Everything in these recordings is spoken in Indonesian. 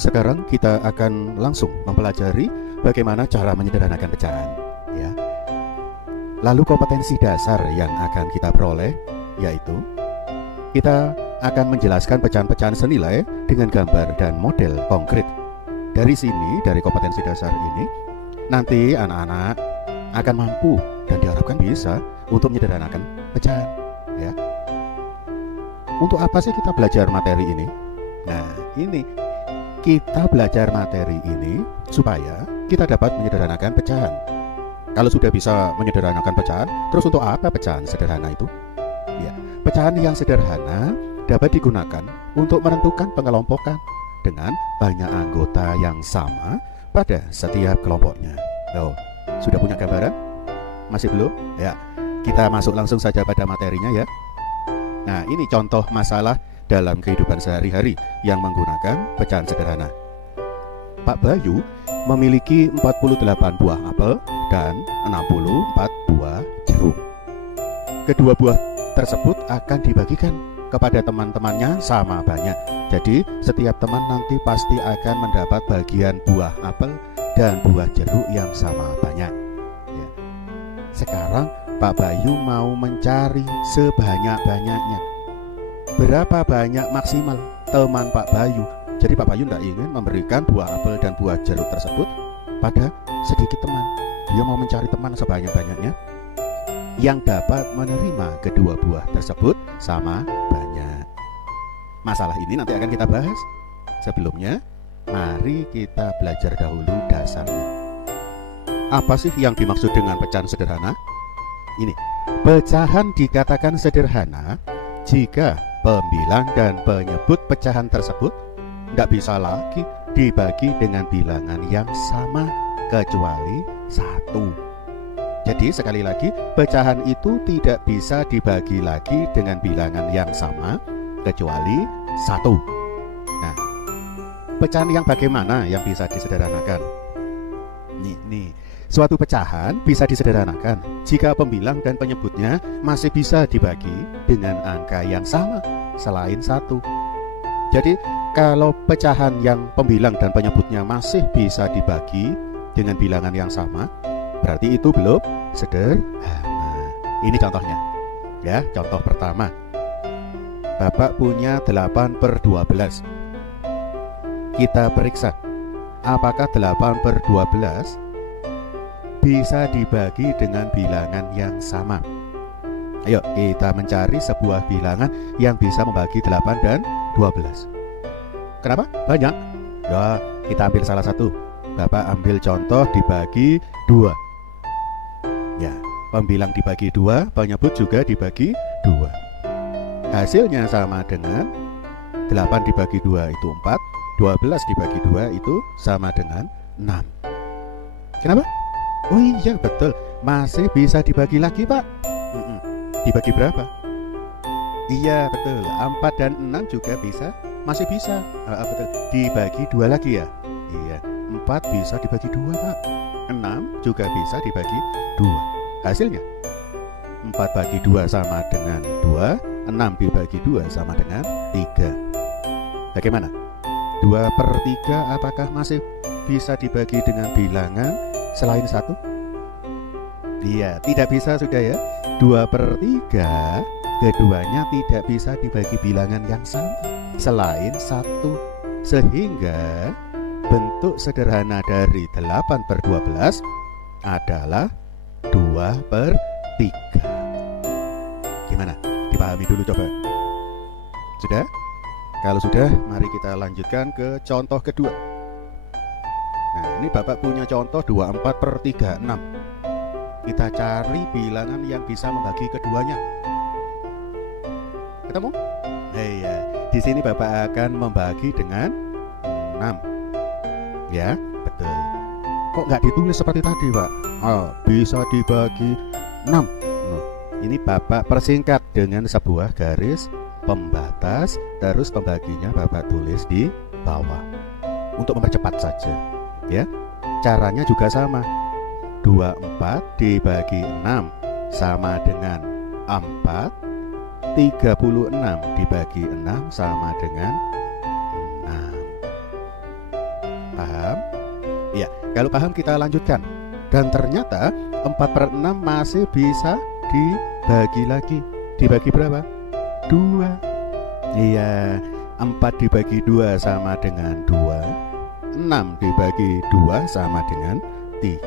Sekarang kita akan langsung mempelajari bagaimana cara menyederhanakan pecahan, ya. Lalu kompetensi dasar yang akan kita peroleh yaitu kita akan menjelaskan pecahan-pecahan senilai dengan gambar dan model konkret. Dari sini, dari kompetensi dasar ini, nanti anak-anak akan mampu dan diharapkan bisa untuk menyederhanakan pecahan, ya. Untuk apa sih kita belajar materi ini? Nah, ini kita belajar materi ini supaya kita dapat menyederhanakan pecahan. Kalau sudah bisa menyederhanakan pecahan, terus untuk apa pecahan sederhana itu? Ya, pecahan yang sederhana dapat digunakan untuk menentukan pengelompokan dengan banyak anggota yang sama pada setiap kelompoknya. Loh, sudah punya gambaran? Masih belum? Ya, kita masuk langsung saja pada materinya ya. Nah, ini contoh masalah dalam kehidupan sehari-hari yang menggunakan pecahan sederhana. Pak Bayu memiliki 48 buah apel dan 64 buah jeruk. Kedua buah tersebut akan dibagikan kepada teman-temannya sama banyak. Jadi setiap teman nanti pasti akan mendapat bagian buah apel dan buah jeruk yang sama banyak, ya. Sekarang Pak Bayu mau mencari sebanyak-banyaknya. Berapa banyak maksimal teman Pak Bayu? Jadi Pak Bayu tidak ingin memberikan buah apel dan buah jeruk tersebut pada sedikit teman. Dia mau mencari teman sebanyak-banyaknya yang dapat menerima kedua buah tersebut sama banyak. Masalah ini nanti akan kita bahas. Sebelumnya, mari kita belajar dahulu dasarnya. Apa sih yang dimaksud dengan pecahan sederhana? Ini, pecahan dikatakan sederhana jika pembilang dan penyebut pecahan tersebut tidak bisa lagi dibagi dengan bilangan yang sama kecuali satu. Jadi sekali lagi, pecahan itu tidak bisa dibagi lagi dengan bilangan yang sama kecuali satu. Nah, pecahan yang bagaimana yang bisa disederhanakan? Nih, suatu pecahan bisa disederhanakan jika pembilang dan penyebutnya masih bisa dibagi dengan angka yang sama selain satu. Jadi kalau pecahan yang pembilang dan penyebutnya masih bisa dibagi dengan bilangan yang sama, berarti itu belum sederhana. Ini contohnya, ya. Contoh pertama, Bapak punya 8/12. Kita periksa apakah 8/12 bisa dibagi dengan bilangan yang sama. Ayo kita mencari sebuah bilangan yang bisa membagi 8 dan 12. Kenapa? Banyak. Ya, kita ambil salah satu. Bapak ambil contoh dibagi 2. Ya, pembilang dibagi 2, penyebut juga dibagi 2. Hasilnya sama dengan 8 dibagi 2 itu 4, 12 dibagi 2 itu sama dengan 6. Kenapa? Oh iya betul, masih bisa dibagi lagi Pak. Dibagi berapa? Iya betul, 4 dan 6 juga bisa, masih bisa. Betul, dibagi 2 lagi ya. Iya, 4 bisa dibagi 2 Pak, 6 juga bisa dibagi 2. Hasilnya 4 bagi 2 sama dengan 2, 6 dibagi 2 sama dengan 3. Bagaimana? 2/3 apakah masih bisa dibagi dengan bilangan selain satu? Iya, tidak bisa sudah ya. 2/3 keduanya tidak bisa dibagi bilangan yang sama selain satu. Sehingga bentuk sederhana dari 8/12 adalah 2/3. Gimana? Dipahami dulu coba. Sudah? Kalau sudah, mari kita lanjutkan ke contoh kedua. Nah, ini Bapak punya contoh 24/36. Kita cari bilangan yang bisa membagi keduanya. Ketemu? Iya, di sini Bapak akan membagi dengan 6. Ya, betul. Kok nggak ditulis seperti tadi, Pak? Oh, bisa dibagi 6. Ini Bapak persingkat dengan sebuah garis pembatas, terus pembaginya Bapak tulis di bawah untuk mempercepat saja. Ya, caranya juga sama. 24 dibagi 6 sama dengan 4. 36 dibagi 6 sama dengan 6. Paham? Ya, kalau paham kita lanjutkan. Dan ternyata 4/6 masih bisa dibagi lagi. Dibagi berapa? 2. Iya, 4 dibagi 2 sama dengan 2. 6 dibagi 2 sama dengan 3.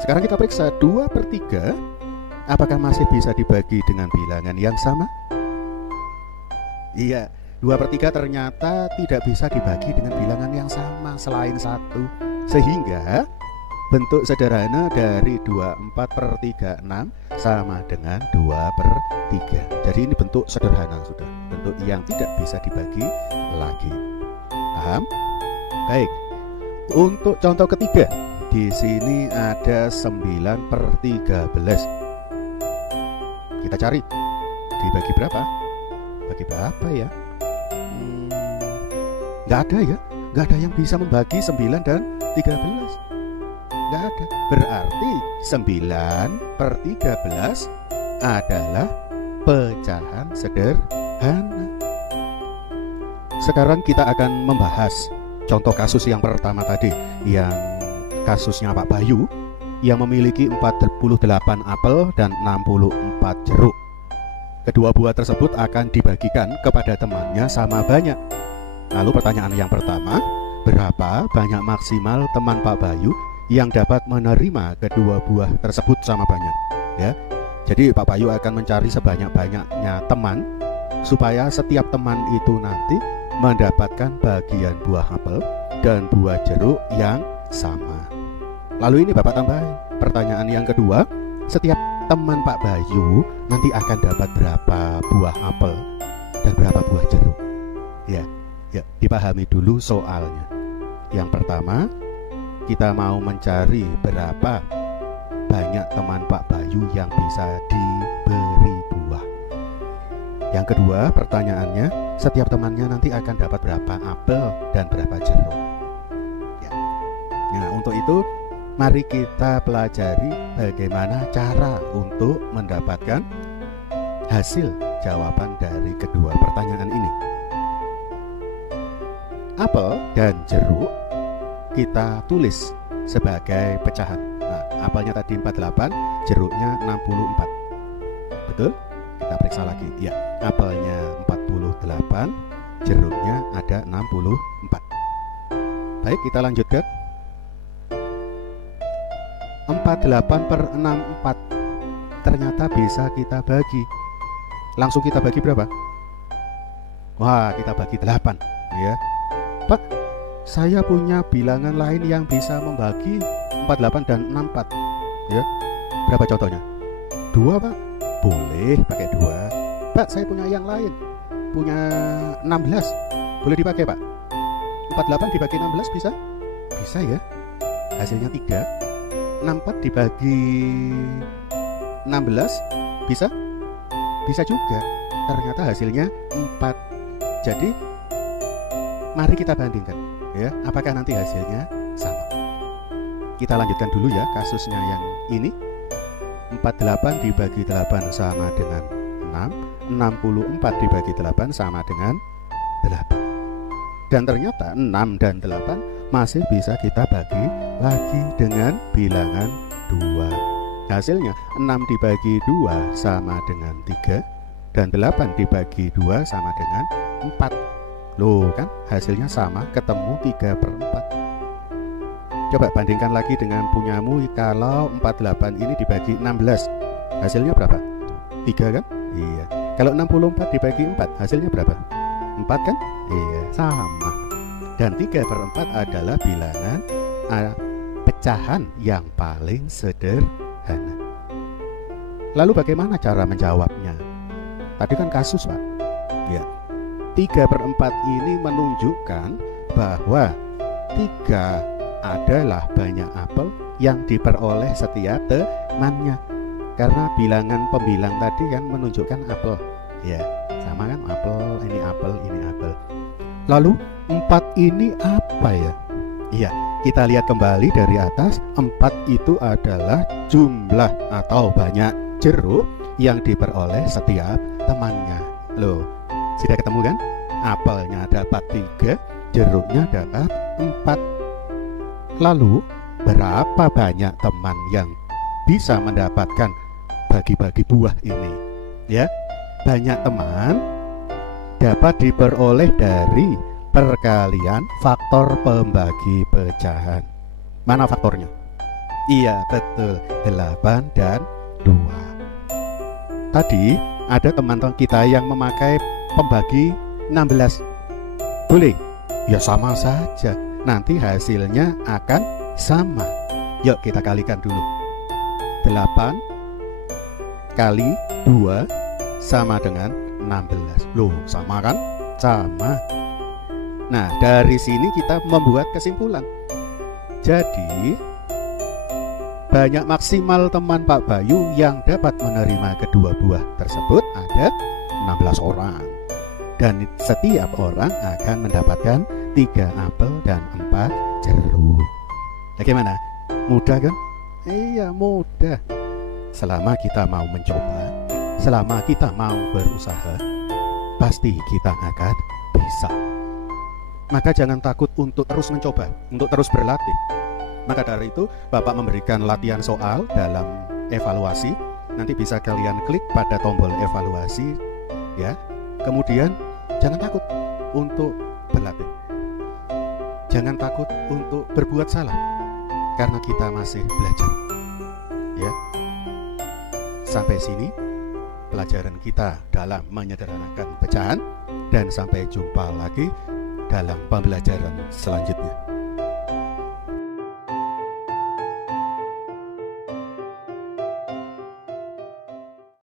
Sekarang kita periksa 2/3. Apakah masih bisa dibagi dengan bilangan yang sama? Iya, 2/3 ternyata tidak bisa dibagi dengan bilangan yang sama selain 1. Sehingga bentuk sederhana dari 24/36 sama dengan 2/3. Jadi ini bentuk sederhana sudah, bentuk yang tidak bisa dibagi lagi. Paham? Baik. Untuk contoh ketiga, di sini ada 9/13. Kita cari dibagi berapa? Bagi berapa ya? Nggak ada ya, nggak ada yang bisa membagi 9 dan 13. Nggak ada. Berarti 9/13 adalah pecahan sederhana. Sekarang kita akan membahas contoh kasus yang pertama tadi, yang kasusnya Pak Bayu yang memiliki 48 apel dan 64 jeruk. Kedua buah tersebut akan dibagikan kepada temannya sama banyak. Lalu pertanyaan yang pertama, berapa banyak maksimal teman Pak Bayu yang dapat menerima kedua buah tersebut sama banyak? Ya, jadi Pak Bayu akan mencari sebanyak-banyaknya teman supaya setiap teman itu nanti mendapatkan bagian buah apel dan buah jeruk yang sama. Lalu ini Bapak tambahin pertanyaan yang kedua, setiap teman Pak Bayu nanti akan dapat berapa buah apel dan berapa buah jeruk? Ya, dipahami dulu soalnya. Yang pertama, kita mau mencari berapa banyak teman Pak Bayu yang bisa diberi buah. Yang kedua, pertanyaannya, setiap temannya nanti akan dapat berapa apel dan berapa jeruk. Ya. Nah, untuk itu mari kita pelajari bagaimana cara untuk mendapatkan hasil jawaban dari kedua pertanyaan ini. Apel dan jeruk kita tulis sebagai pecahan. Nah, apelnya tadi 48, jeruknya 64. Betul? Kita periksa lagi. Ya, apelnya 48, jeruknya ada 64. Baik, kita lanjutkan. 48/64 ternyata bisa kita bagi. Langsung kita bagi berapa? Wah, kita bagi 8 ya. Pak, saya punya bilangan lain yang bisa membagi 48 dan 64 ya. Berapa contohnya? 2 Pak? Boleh pakai 2. Pak, saya punya yang lain, punya 16. Boleh dipakai Pak? 48 dibagi 16 bisa? Bisa ya. Hasilnya 3. 64 dibagi 16 bisa? Bisa juga. Ternyata hasilnya 4. Jadi mari kita bandingkan ya, apakah nanti hasilnya sama. Kita lanjutkan dulu ya kasusnya yang ini. 48 dibagi 8 sama dengan 6. 64 dibagi 8 sama dengan 8. Dan ternyata 6 dan 8 masih bisa kita bagi lagi dengan bilangan 2. Hasilnya 6 dibagi 2 sama dengan 3. Dan 8 dibagi 2 sama dengan 4. Loh kan hasilnya sama, ketemu 3/4. Coba bandingkan lagi dengan punyamu. Kalau 48 ini dibagi 16, hasilnya berapa? 3 kan? Iya. Kalau 64 dibagi 4, hasilnya berapa? 4 kan? Iya, sama. Dan 3/4 adalah bilangan pecahan yang paling sederhana. Lalu bagaimana cara menjawabnya? Tadi kan kasus Pak ya. 3/4 ini menunjukkan bahwa 3 adalah banyak apel yang diperoleh setiap temannya. Karena bilangan pembilang tadi kan menunjukkan apel ya, sama kan, apel, ini apel, ini apel. Lalu 4 ini apa ya? Iya, kita lihat kembali dari atas. 4 itu adalah jumlah atau banyak jeruk yang diperoleh setiap temannya. Loh, sudah ketemu kan? Apelnya dapat 3, jeruknya dapat 4. Lalu berapa banyak teman yang bisa mendapatkan bagi-bagi buah ini? Ya, banyak teman dapat diperoleh dari perkalian faktor pembagi pecahan. Mana faktornya? Iya, betul, 8 dan 2. Tadi ada teman-teman kita yang memakai pembagi 16. Boleh? Ya sama saja. Nanti hasilnya akan sama. Yuk kita kalikan dulu. 8 kali 2 sama dengan 16. Loh, sama kan? Sama. Nah, dari sini kita membuat kesimpulan. Jadi banyak maksimal teman Pak Bayu yang dapat menerima kedua buah tersebut ada 16 orang. Dan setiap orang akan mendapatkan 3 apel dan 4 jeruk. Bagaimana? Mudah kan? Iya, mudah. Selama kita mau mencoba, selama kita mau berusaha, pasti kita akan bisa. Maka jangan takut untuk terus mencoba, untuk terus berlatih. Maka dari itu Bapak memberikan latihan soal dalam evaluasi. Nanti bisa kalian klik pada tombol evaluasi ya. Kemudian jangan takut untuk berlatih. Jangan takut untuk berbuat salah, karena kita masih belajar. Ya. Sampai sini pelajaran kita dalam menyederhanakan pecahan, dan sampai jumpa lagi dalam pembelajaran selanjutnya.